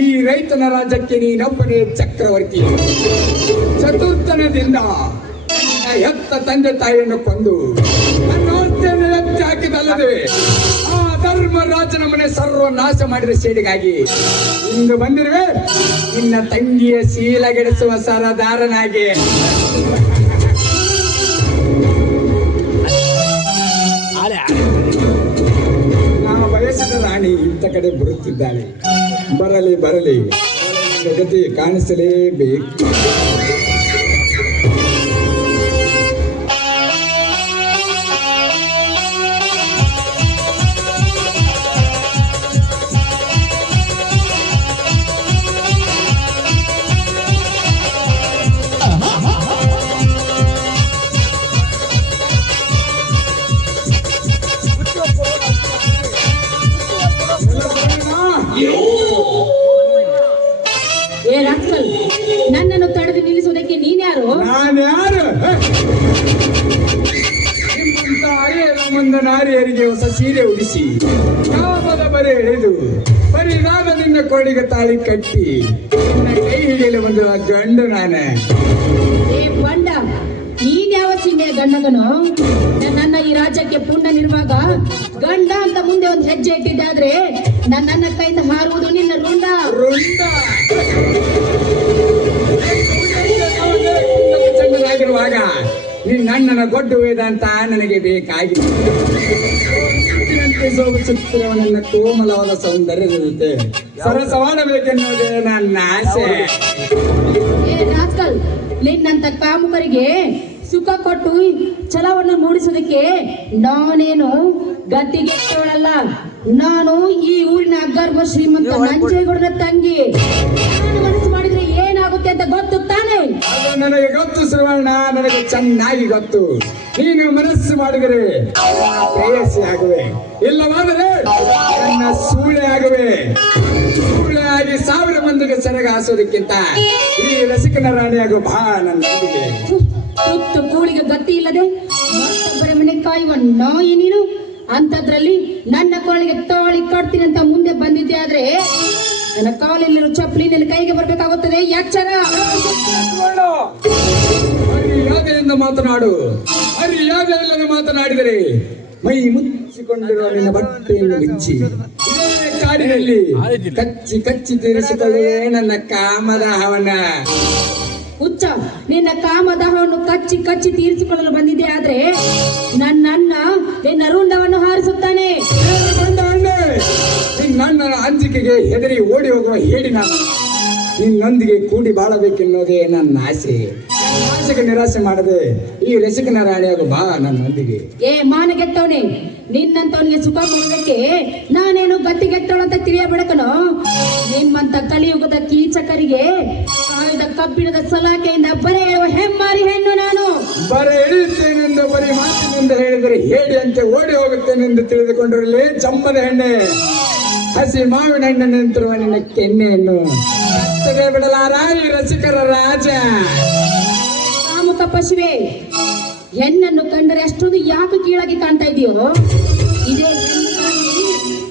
ಈ ರೈತನ ರಾಜ್ಯಕ್ಕೆ ನೀನೊಬ್ಬನೇ ಚಕ್ರವರ್ತಿ. ಚತುರ್ಥನದಿಂದ ಹೆತ್ತ ತಂದೆ ತಾಯಿಯನ್ನು ಕೊಂದು ನನ್ನ ಆಸ್ತಿಯನ್ನು ಎತ್ತಿ ಹಾಕಿದಲ್ಲದೆ ಆ ಧರ್ಮರಾಜನ ಮನೆ ಸರ್ವನಾಶ ಮಾಡಿದ ಸೇಡಿಗಾಗಿ ಇಂದು ಬಂದಿರುವೆ ನಿನ್ನ ತಂಗಿಯ ಶೀಲಗೆಡಿಸುವ ಸರದಾರನಾಗಿ. ನಾನು ಬಯಸಿದ ರಾಣಿ ಇಂಥ ಕಡೆ ಬರುತ್ತಿದ್ದಾಳೆ. ಬರಲಿ ಬರಲಿ, ಜಗತಿ ಕಾಣಿಸಲೇಬೇಕು. ನನ್ನನ್ನು ತಡೆದು ನಿಲ್ಲಿಸುವುದಕ್ಕೆ ನೀನ್ಯಾರು? ನಾನ್ಯಾರು? ನಿಮ್ಮಂತ ಅರಿಯರ ಮುಂದೆ ನಾರಿಯರಿಗೆ ಹೊಸ ಸೀರೆ ಉಡಿಸಿ ಕಾಮದ ಬರೆ ಎಳೆದು ಪರಿಣಾಮ ನಿನ್ನ ಕೋಡಿಗೆ ತಾಳಿ ಕಟ್ಟಿ ನಿನ್ನ ಕೈ ಹಿಡಿಯಲು ಬಂದ ಗಂಡು ನಾನೇ. ಏ ಬಂಡ, ನೀನ್ ಯಾವ ಸೀಮೆಯ ಗಂಡಗನು? ನನ್ನ ಈ ರಾಜ್ಯಕ್ಕೆ ಪುಣ್ಯ ನಿರುವಾಗ ಗಂಡ ಅಂತ ಮುಂದೆ ಒಂದು ಹೆಜ್ಜೆ ಇಟ್ಟಿದ್ದಾದ್ರೆ ನನ್ನ ಕೈಯಿಂದ ಹಾರುವುದು ನಿನ್ನ ರುಂಡ. ಚಂದನಾಗಿರುವಾಗ ನಿನ್ನ ಅಣ್ಣನ ಗೊಡ್ಡು ವೇದಾಂತ ನನಗೆ ಬೇಕಾಗಿ ಸೋಗಿಸುತ್ತಿರುವ ನನ್ನ ಕೋಮಲವಾದ ಸೌಂದರ್ಯದ ಜೊತೆ ಸರಸವಾಡಬೇಕೆನ್ನುವುದೇ ನನ್ನ ಆಸೆ. ಏ ರಾಸ್ಕಲ್, ನಿನ್ನಂತ ಕಾಮುಕರಿಗೆ ಸುಖ ಕೊಟ್ಟು ಛಲವನ್ನು ಮೂಡಿಸುವುದಕ್ಕೆ ನಾನೇನು ಗತಿಗೆಟ್ಟವಳಲ್ಲ. ನಾನು ಈ ಊರಿನ ಅಗರ್ಭ ಶ್ರೀಮಂತ ನಂಜೇಗೌಡನ ತಂಗಿ. ನಾನು ಮನಸ್ಸು ಮಾಡಿದ್ರೆ ಏನಾಗುತ್ತೆ ಅಂತ ಗೊತ್ತು ತಾನೆ? ನನಗೆ ಗೊತ್ತು ಸುವರ್ಣ, ನನಗೆ ಚೆನ್ನಾಗಿ ಗೊತ್ತು. ನೀನು ಮನಸ್ಸು ಮಾಡಿದರೆ ಪ್ರೇಯಸಿ ಆಗುವೆ, ಇಲ್ಲವಾದರೆ ನನ್ನ ಸೂಳೆ ಆಗುವೆ. ಸೂಳೆ ಆಗಿ 1000 ಮಂದಿಗೆ ಸೆರಗ ಹಾಸೋದಕ್ಕಿಂತ ಈ ರಸಿಕನ ರಾಣಿಯಾಗೋ ಬಾ ನನ್ನ ನಂಬಿಕೆ. ತುತ್ತು ಕೂಳಿಗೆ ಗತಿ ಇಲ್ಲದೆ ಮತ್ತೊಬ್ಬರ ಮನೆ ಕಾಯುವ ನಾಯಿ ನೀನು. ಅಂತದ್ರಲ್ಲಿ ನನ್ನ ಕೋಳಿಗೆ ತೋಳಿ ಕಟ್ತೀನಿ ಅಂತ ಮುಂದೆ ಬಂದಿದ್ದೆ ಆದ್ರೆ ನನ್ನ ಕಾಲಲ್ಲಿರೋ ಚಪ್ಪಲಿ ನಿನ್ನ ಕೈಗೆ ಬರ್ಬೇಕಾಗುತ್ತದೆ. ಎಚ್ಚರ. ಮರ್ಯಾದೆಯಿಂದ ಮಾತನಾಡು. ಮರ್ಯಾದೆ ಇಲ್ಲದೆ ಮಾತನಾಡಿದರೆ ಮೈ ಮುಚ್ಚಿಕೊಂಡಿರುವ ನಿನ್ನ ಬಟ್ಟೆಯನ್ನು ಬಿಚ್ಚಿ ಇದೇ ಕಾಡಿನಲ್ಲಿ ಕಚ್ಚಿ ಕಚ್ಚಿ ತೀರಿಸಿಕೊಳ್ಳುವೆ ನನ್ನ ಕಾಮದಾಹವನ್ನ. ಹುಚ್ಚ, ನಿನ್ನ ಕಾಮದಾಹವನ್ನು ಕಚ್ಚಿ ಕಚ್ಚಿ ತೀರಿಸಿಕೊಳ್ಳಲು ಬಂದಿದೆ ಆದ್ರೆ ನನ್ನ ಅಣ್ಣ ನಿನ್ನ ರುಂಡವನ್ನು ಹಾರಿಸುತ್ತಾನೆ. ನಿನ್ನಣ್ಣನ ಅಂಜಿಕೆಗೆ ಹೆದರಿ ಓಡಿ ಹೋಗುವ ಹೇಳಿ ನಾನು ನಿನ್ನೊಂದಿಗೆ ಕೂಡಿ ಬಾಳಬೇಕೆನ್ನೋದೇ ನನ್ನ ಆಸೆ. ಆಸೆಗೆ ನಿರಾಸೆ ಮಾಡದೆ ಈ ರಸಿಕನ ರಾಣಿಯಾಗು ಬಾ ನನ್ನೊಂದಿಗೆ. ಏ ಮಾನಗೆಟ್ಟವನೇ, ನಿನ್ನಂತವನಿಗೆ ಸುಖ ಕೊಡೋದಕ್ಕೆ ನಾನೇನು ಗತಿಗೆಟ್ಟವಳಂತ ತಿಳಿಯಬೇಡಕನು. ನಿಮ್ಮಂತ ಕಲಿಯುಗದ ಕೀಚಕರಿಗೆ ಕಾಯ್ದ ಕಬ್ಬಿಣದ ಸಲಾಕೆಯಿಂದ ಬರೆ ಎಳುವ ಹೆಮ್ಮಾರಿ ಹೆಣ್ಣು ನಾನು. ಬರೆ ಎಳೆಯುತ್ತೇನೆಂದು ಬರೀ ಮಾತಿನಿಂದ ಹೇಳಿದರೆ ಹೇಳಿ ಅಂತೆ ಓಡಿ ಹೋಗುತ್ತೇನೆಂದು ತಿಳಿದುಕೊಂಡಿರಲಿ ಜಮ್ಮದ ಹೆಣ್ಣೆ. ಹಸಿ ಮಾವಿನ ಹಣ್ಣು ನಿಂತಿರುವ ನಿನ್ನ ಕೆನ್ನೆಯನ್ನು ಬಿಡಲಾರ ಈ ರಸಿಕರ ರಾಜ. ಕಾಮುಕ ಪಶುವೆ, ಹೆಣ್ಣನ್ನು ಕಂಡರೆ ಅಷ್ಟೊಂದು ಯಾಕೆ ಕೀಳಾಗಿ ಕಾಣ್ತಾ ಇದೆಯೋ? ಇದೇ ಹೆಣ್ಣಿಗಾಗಿ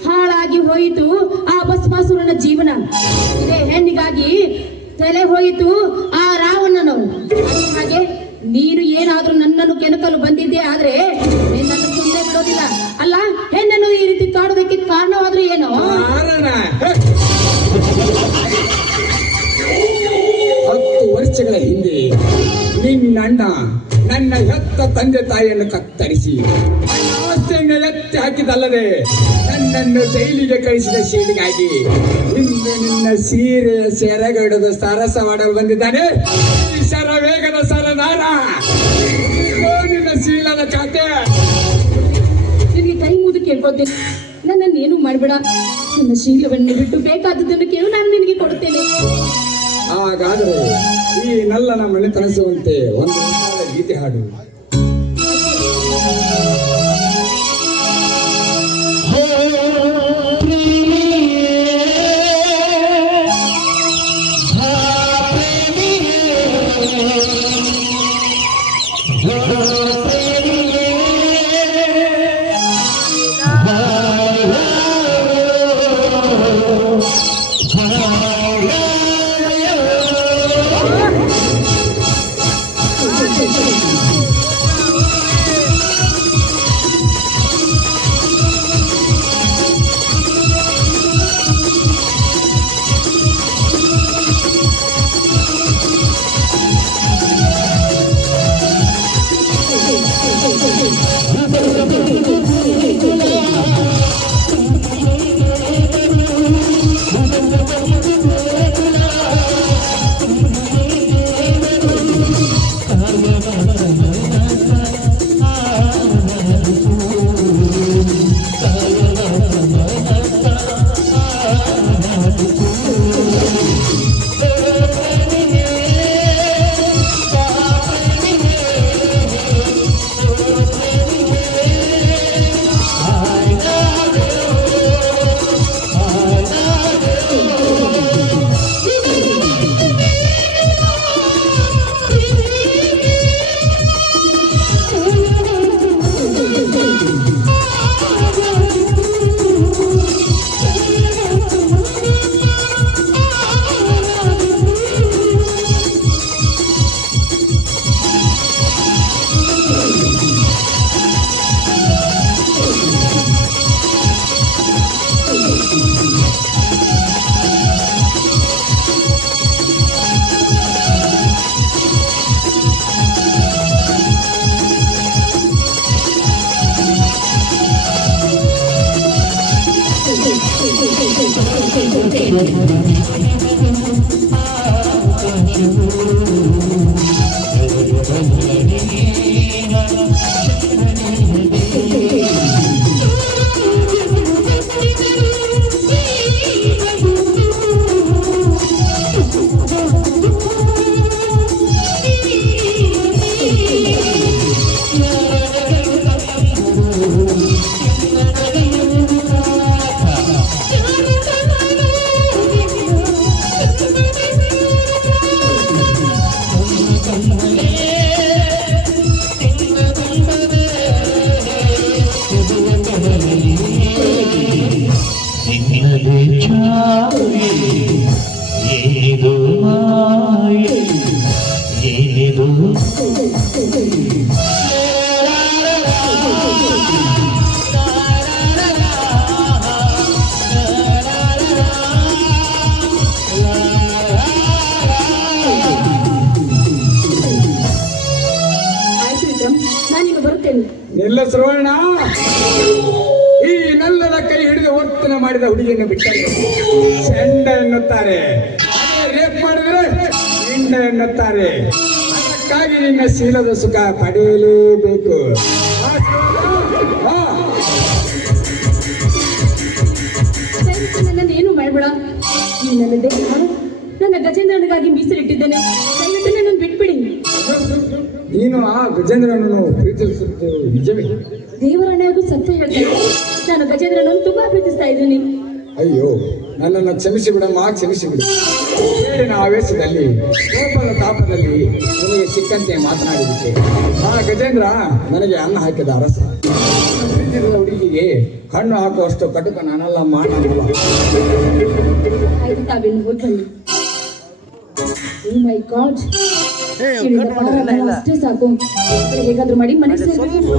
ಹಾಳಾಗಿ ಹೋಯಿತು ಆ ಭಸ್ಮಾಸುರನ ಜೀವನ. ಇದೇ ಹೆಣ್ಣಿಗಾಗಿ ತಲೆ ಹೋಯಿತು ಆ ರಾವಣನು. ಹಾಗೆ ನೀನು ಏನಾದ್ರೂ ನನ್ನನ್ನು ಕೆಣಕಲು ಬಂದಿದ್ದೆ ಆದ್ರೆ ನಿನ್ನನ್ನು ಸುಮ್ಮನೆ ಬಿಡೋದಿಲ್ಲ. ಅಲ್ಲ, ಹೆಣ್ಣನ್ನು ಈ ರೀತಿ ಕಾಡೋದಕ್ಕೆ ಕಾರಣವಾದ್ರೂ ಏನೋ? 10 ವರ್ಷಗಳ ಹಿಂದೆ ನಿನ್ನಣ್ಣ ನನ್ನ ಹೆತ್ತ ತಂದೆ ತಾಯಿಯನ್ನು ಕತ್ತರಿಸಿ ನನ್ನ ಆಸ್ತಿಯನ್ನು ಎತ್ತಿ ಹಾಕಿದಲ್ಲದೆ ನನ್ನನ್ನು ಜೈಲಿಗೆ ಕಳಿಸಿದ ಶೇಡಿಗಾಗಿ ಇಂದು ನಿನ್ನ ಸೀರೆಯ ಸೆರಗಡದು ಸರಸವಾಡಲು ಬಂದಿದ್ದಾನೆ ಈ ಶರವೇಗದ ಸರದಾರ. ನಿನ್ನ ಶೀಲದ ಖಾತೆ ನಿನಗೆ ಕೈ ಮುದು ಕೇಳ್ಕೊತೀನಿ, ನನ್ನನ್ನು ಏನು ಮಾಡಬೇಡ. ನನ್ನ ಶೀಲವನ್ನು ಬಿಟ್ಟು ಬೇಕಾದದನ್ನು ಕೇಳು, ನಾನು ನಿನಗೆ ಕೊಡುತ್ತೇನೆ. ಹಾಗಾದರೆ ಈ ನಲ್ಲನ ಮನೆ ತನಿಸುವಂತೆ ಒಂದು ವಿಶಾಲ ಗೀತೆ ಹಾಡು. ನಿಲ್ಲ ಶ್ರವಣ, ಈ ನಲ್ಲನ ಕೈ ಹಿಡಿದು ವರ್ತನೆ ಮಾಡಿದ ಹುಡುಗಿಯನ್ನು ಬಿಟ್ಟರೆ ಚೆಂಡ ಎನ್ನುತ್ತಾರೆ, ಅದೇ ರೇಪ್ ಮಾಡಿದರೆ ಹಿಂಡ ಎನ್ನುತ್ತಾರೆ. ಅದಕ್ಕಾಗಿ ನಿನ್ನ ಶೀಲದ ಸುಖ ಪಡೆಯಲೇಬೇಕು. ನನ್ನದೇನು ಮಾಡಬೇಡ. ಈ ನನ್ನ ದೇಹ ನನ್ನ ಗಜೇಂದ್ರನಿಗಾಗಿ ಮೀಸಲಿಟ್ಟಿದ್ದೇನೆ. ದಯವಿಟ್ಟು ನನ್ನನ್ನು ಬಿಟ್ಬಿಡಿ. ನೀನು ಆ ಗಜೇಂದ್ರನನ್ನು ಪ್ರೀತಿಸುವುದು ನಿಜವೇ? ದೇವರಣ್ಣಗೂ ಸತ್ಯ ಹೇಳ್ತೇನೆ. ನಾನು ಗಜೇಂದ್ರನನ್ನು ತುಂಬಾ ಪ್ರೀತಿಸ್ತಾ ಇದ್ದೀನಿ. ಅಯ್ಯೋ, ನನ್ನನ್ನು ಕ್ಷಮಿಸಿ ಬಿಡಮ್ಮ, ಕ್ಷಮಿಸಿ ಬಿಡು. ಬೇಡಿನ ಆವೇಶದಲ್ಲಿ, ಕೋಪದ ತಾಪದಲ್ಲಿ ನನಗೆ ಸಿಕ್ಕಂತೆ ಮಾತನಾಡಿಬಿಟ್ಟೆ. ಆ ಗಜೇಂದ್ರ ನನಗೆ ಅನ್ನ ಹಾಕಿದ ಅರಸ. ಪ್ರೀತಿಸಿದ ಹುಡುಗಿಗೆ ಕಣ್ಣು ಹಾಕುವಷ್ಟು ಕಟುಕ ನಾನಲ್ಲ, ಮಾಡಲ್ಲ. ಆಯ್ತು, ತಾವೇನು ಹೋಗಿ ಬನ್ನಿ. ಓ ಮೈ ಗಾಡ್, ಅಷ್ಟೇ ಸಾಕು. ಹೇಗಾದ್ರೂ ಮಾಡಿ ಮನೆ ಸೇರ್ಬೇಕು.